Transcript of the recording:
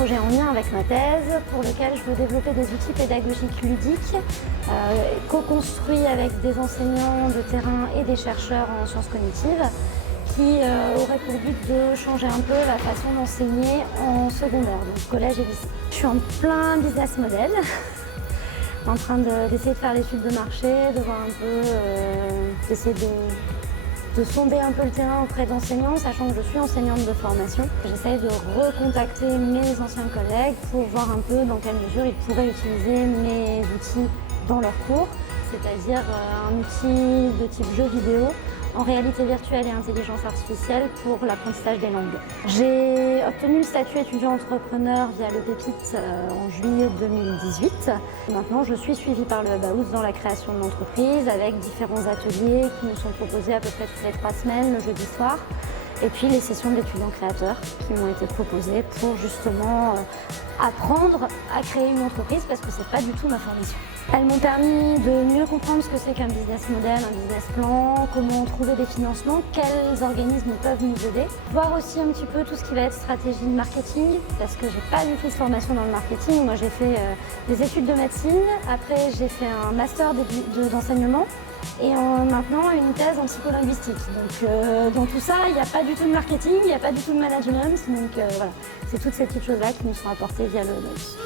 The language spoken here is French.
projet en lien avec ma thèse pour lequel je veux développer des outils pédagogiques ludiques co-construits avec des enseignants de terrain et des chercheurs en sciences cognitives qui auraient pour but de changer un peu la façon d'enseigner en secondaire, donc collège et lycée. Je suis en plein business model, en train d'essayer de faire l'étude de marché, de voir un peu, d'essayer de sonder un peu le terrain auprès d'enseignants, sachant que je suis enseignante de formation. J'essaye de recontacter mes anciens collègues pour voir un peu dans quelle mesure ils pourraient utiliser mes outils dans leurs cours, c'est-à-dire un outil de type jeu vidéo en réalité virtuelle et intelligence artificielle pour l'apprentissage des langues. J'ai obtenu le statut étudiant-entrepreneur via le Pépite en juillet 2018. Maintenant, je suis suivie par le Hub House dans la création de l'entreprise avec différents ateliers qui nous sont proposés à peu près toutes les 3 semaines, le jeudi soir. Et puis les sessions d'étudiants créateurs qui m'ont été proposées pour justement apprendre à créer une entreprise parce que c'est pas du tout ma formation. Elles m'ont permis de mieux comprendre ce que c'est qu'un business model, un business plan, comment trouver des financements, quels organismes peuvent nous aider. Voir aussi un petit peu tout ce qui va être stratégie de marketing parce que j'ai pas du tout de formation dans le marketing. Moi j'ai fait des études de médecine, après j'ai fait un master d'enseignement. Et maintenant une thèse en psycholinguistique. Donc dans tout ça, il n'y a pas du tout de marketing, il n'y a pas du tout de management. Donc voilà, c'est toutes ces petites choses-là qui nous sont apportées via le Hub House.